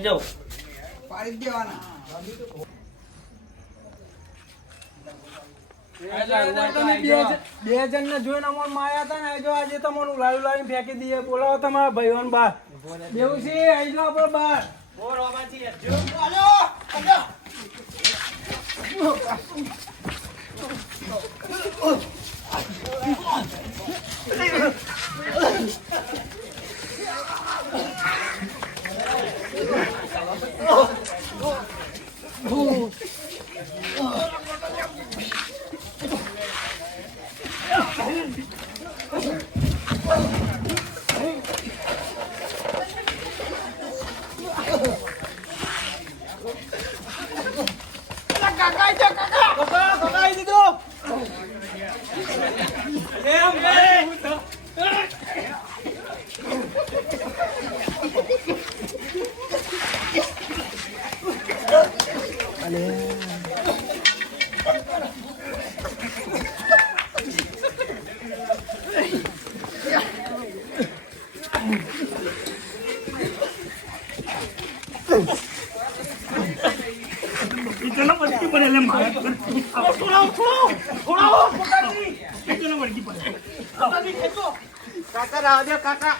જાઓ પાડી દેવાના બે જણ ને જોઈને અમોન માયા હતા ને જો આજે તમને લાવી લાવી ફેંકી દઈએ બોલાવો તમારા ભાઈઓન બાર દેવસી આઈ જાઓ આપણે બાર બોર ઓબાથી હેજો કાકા રાવ દે કાકા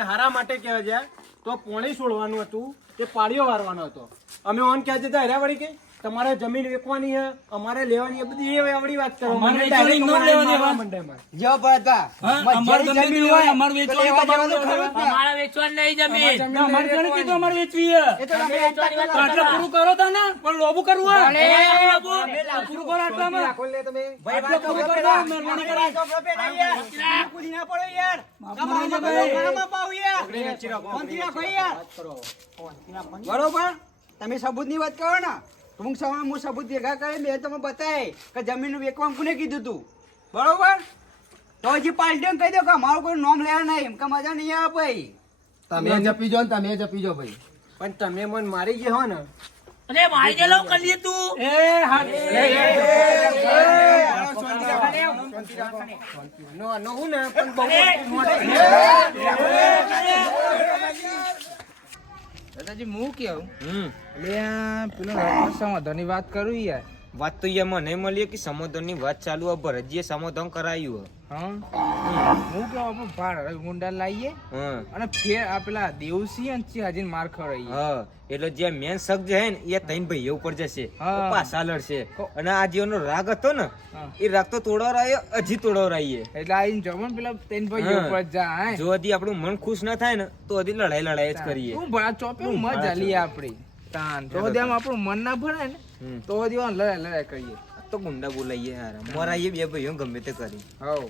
હારા માટે કહેવાય છે તો પોણી છોડવાનું હતું તે પાળીઓ વારવાનો હતો અમે ઓન કહે છે હેરા વળી કે તમારે જમીન વેચવાની છે અમારે લેવાની બધી એવડી વાત કરો મને ડાયરેક્ટ જો ભરતા અમારી જમીન હોય અમાર વેચવાની અમારે વેચવાની નહીં જમીન અમારે જણ કીધું અમારે વેચવી છે એ તો તમે આટલા પૂરું કરો તા ને પણ લોબુ કરવું પૂરું કરો આટલામાં લે તમે ભાઈ પૂરું કરો મહેરબાની કરી પૂરી ના પડે યાર મામા પાવ યાર બરોબર તમે સબૂત ની વાત કરો ને ટૂંક સમયમાં હું સબૂત ભેગા કરી મેં તમે બતાય કે જમીન વેચવાનું કોને કીધું તું બરોબર તો હજી પાલટીઓ કહી દો કે અમારું કોઈ નામ લેવા નહીં એમ કે મજા નહીં આવે ભાઈ તમે જપી જો ને તમે જપી જો ભાઈ પણ તમે મને મારી ગયા હો ને અરે મારી ગયેલો કરી તું એ હાથ નો નો હું ને પણ બહુ દાદાજી હું કેવું એટલે પેલો સમાધાનની વાત કરું યાર વાત તો એમાં નહીં મળી કે સમોદનની વાત ચાલુ આ ભરજીએ સમાધાન કરાયું હા હું કેવું આપણે ભાડ ગુંડા લાવીએ અને ફેર આ પેલા દેવસી અને હાજી માર ખવડાવીએ હા એટલે જે મેન શક જે હે ને એ ત્રણ ભાઈઓ ઉપર જશે પાછા લડશે અને આ જેનો રાગ હતો ને એ રાગ તો તોડાવરાયો હજી તોડાવરાઈએ એટલે આઈને જમણ પેલા ત્રણ ભાઈઓ ઉપર જાય જો હજી આપણું મન ખુશ ના થાય ને તો હજી લડાઈ જ કરીએ હું ભણા ચોપે મજા લઈએ આપડી તાન તો આમ આપણું મન ના ભરાય ને તો લડાઈ કરીએ તો ગુંડા બોલાઈએ યાર મરાઈએ બે ભાઈઓ ગમે તે કરી હવ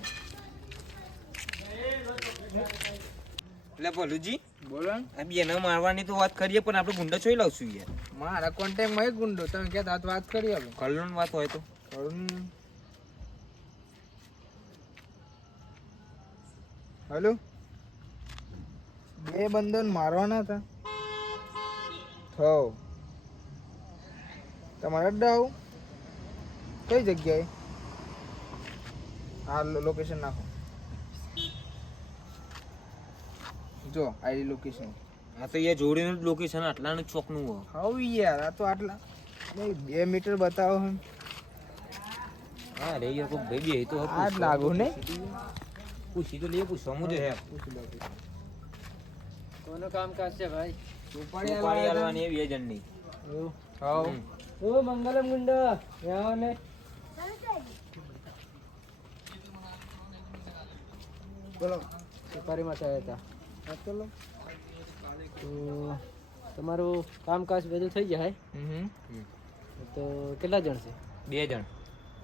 એટલે ભલુજી બોલો આ બે ના મારવાની તો વાત કરીએ પણ આપણે ગુંડા જોઈ લાવશું યાર મારા કોન્ટેક્ટ માં ગુંડો તમે કહેતા વાત કરી હવે કલ્લોન વાત હોય તો હેલો બે બંદોન મારવાના હતા તમારે અડ્ડા આવું કઈ જગ્યાએ હા લોકેશન નાખો જો આઈડી લોકેશન આ તો યાર જોડીનું લોકેશન આટલાનું ચોકનું હોય હવે યાર આ તો આટલા 2 મીટર બતાવો હમ હા રે યાર કોઈ બેબી હે તો આ લાગો ને પૂછી તો લે પૂછવા મુજે હે કોનો કામ કાજ છે ભાઈ ઉપાડી આલવાની એવી એજન્ટ ની હાઉ. ઓ મંગલમ ગુંડા આવો ને બોલો સુપારી માટે આવ્યા હતા વાત કરો તો તમારું કામકાજ બધું થઈ જાય તો કેટલા જણ છે 2 જણ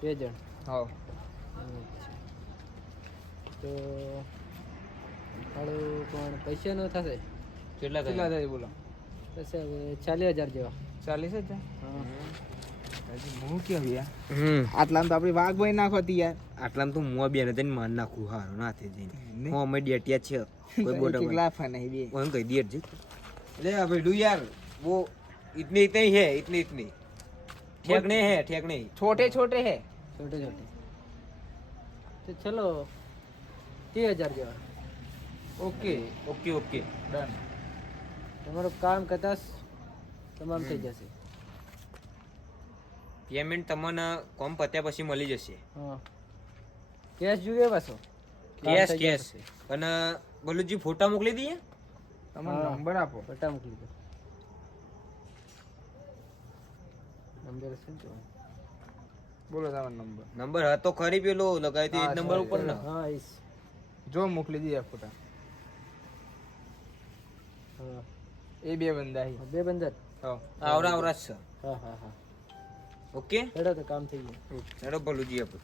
2 જણ હાઉ. તો ભાડું પણ પૈસા નો થશે કેટલા કેટલા થાય થાય બોલો? થશે હવે 40,000 જેવા 40,000? હા હજી હું કેવું યાર? હમ આટલામાં તો આપણી વાઘ ભાઈ નાખોતી યાર. આટલામાં તો મુआ બેને જઈને માર નાખું હારું નાથે જઈને નહીં. હું અમે ડેટિયા છે કોઈ બોટા એક લાફા નહીં બે. वो कह दिया जी अरे अबे डू यार वो इतने इतने ही है इतनी ठेकने हैं ठेकने ही छोटे छोटे है. छोटे छोटे तो चलो 30,000 જેવા ઓકે ओके ओके ડન. તમારું કામ કદાચ તમામ થઈ જશે પેમેન્ટ તમને કોમ પત્યા પછી મળી જશે હા કેશ જોઈએ પાછો કેશ કેશ અને બોલુજી ફોટા મોકલી દઈએ તમારો હા. નંબર આપો. પટા મોકલી દો નંબર છે ને તો? બોલો તમારો નંબર. નંબર હતો ખરી પેલો લગાવી હતી હા, નંબર ઉપર ને હા ઈસ જો મોકલી દીધા ફોટા. હા એ બે બંદા હી. 2 બંદર હાઉ. આવરા આવરા જ છે હા હા હા ઓકે હેડો તો કામ થઈ ગયું ચલો બોલુજી આપો